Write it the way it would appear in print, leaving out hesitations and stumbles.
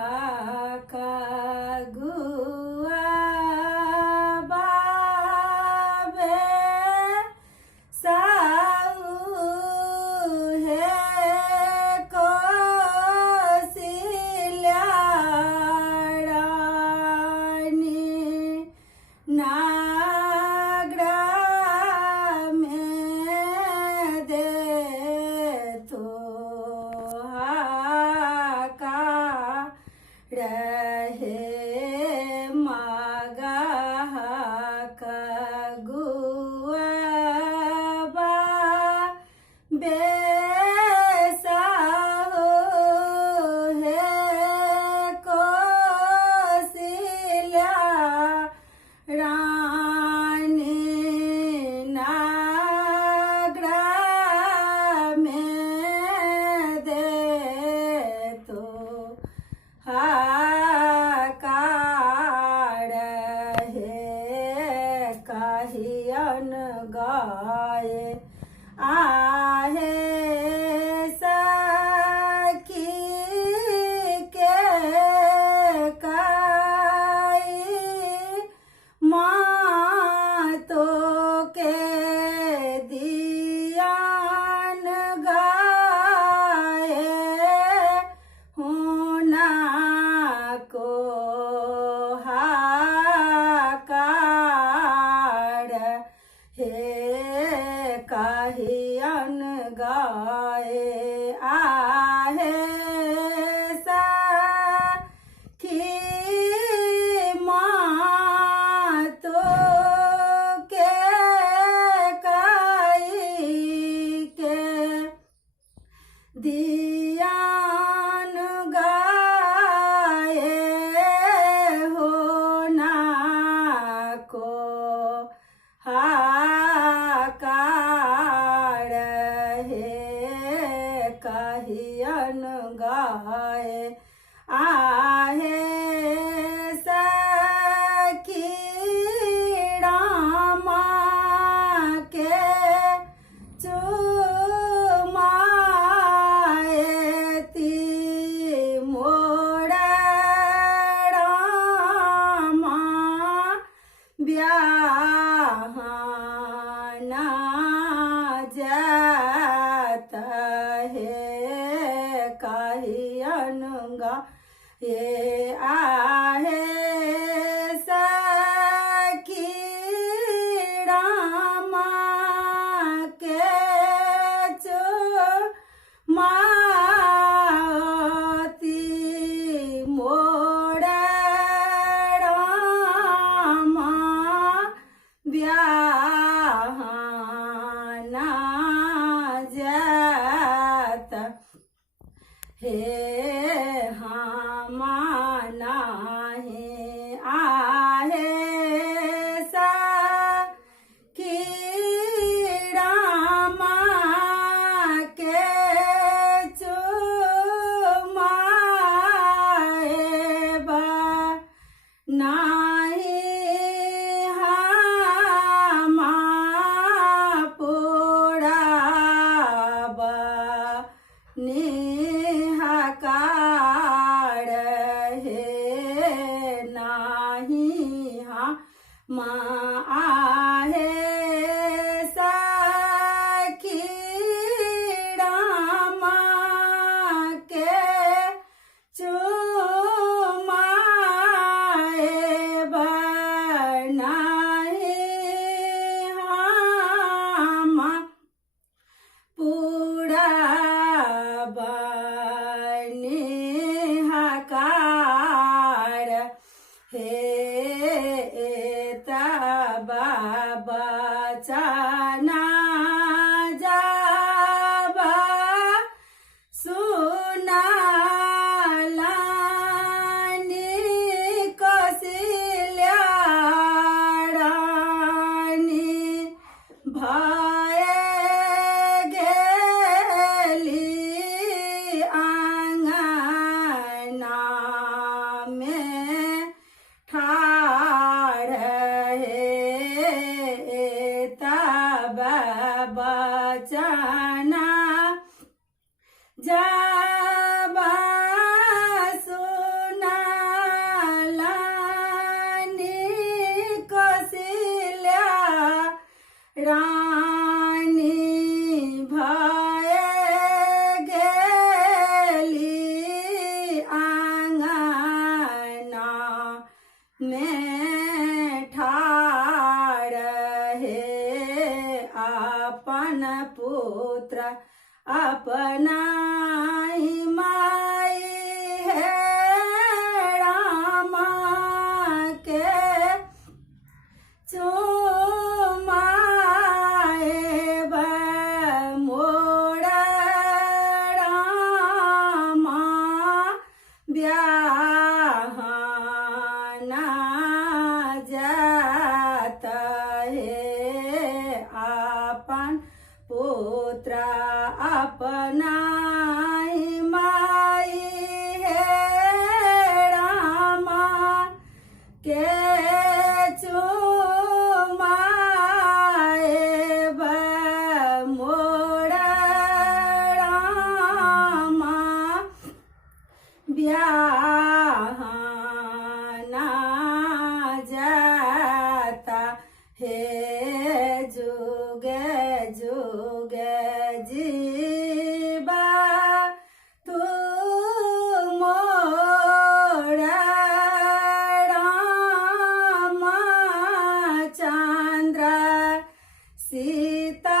Magahaka gua babe sau he kosilyarani nagra me de to rahe magahaka gua babe sau he kosilyarani nagra me de to हाकार है कहियन गाए आहे सखी के काई मातो के दियान गाए होना को हाकार हे कहियन गाए आहे सखी मातो के काई के दियान गाए होना को हाकार है कहियन गाए आहे सखी रामा के चुमाएती मोड़ा रामा ब्याहना जात है कहियन ये आहे सखी रामा के चुमाती मोड़ा रामा ब्याहना जात हे हमाना है आहे सखी रामा के चुमाए बा नाही हमा पोड़ाबा नेहाकार है नाही हमा आहे सखी रामा के चुमाए बनाए हमा पूरा नेहाकार हे बाबा चाना जाबा सुनालानी कसिल्यारानी भय गेली आंगना में ठाड़ है बचना जब ब्याहना जात हे आपन पुत्र अपनाई माई हे रामा के चुमाए मोड़ रामा ब्याहना जाता हे जुगे जुगे जीवा तू मोड़ रामा चंद्र सीता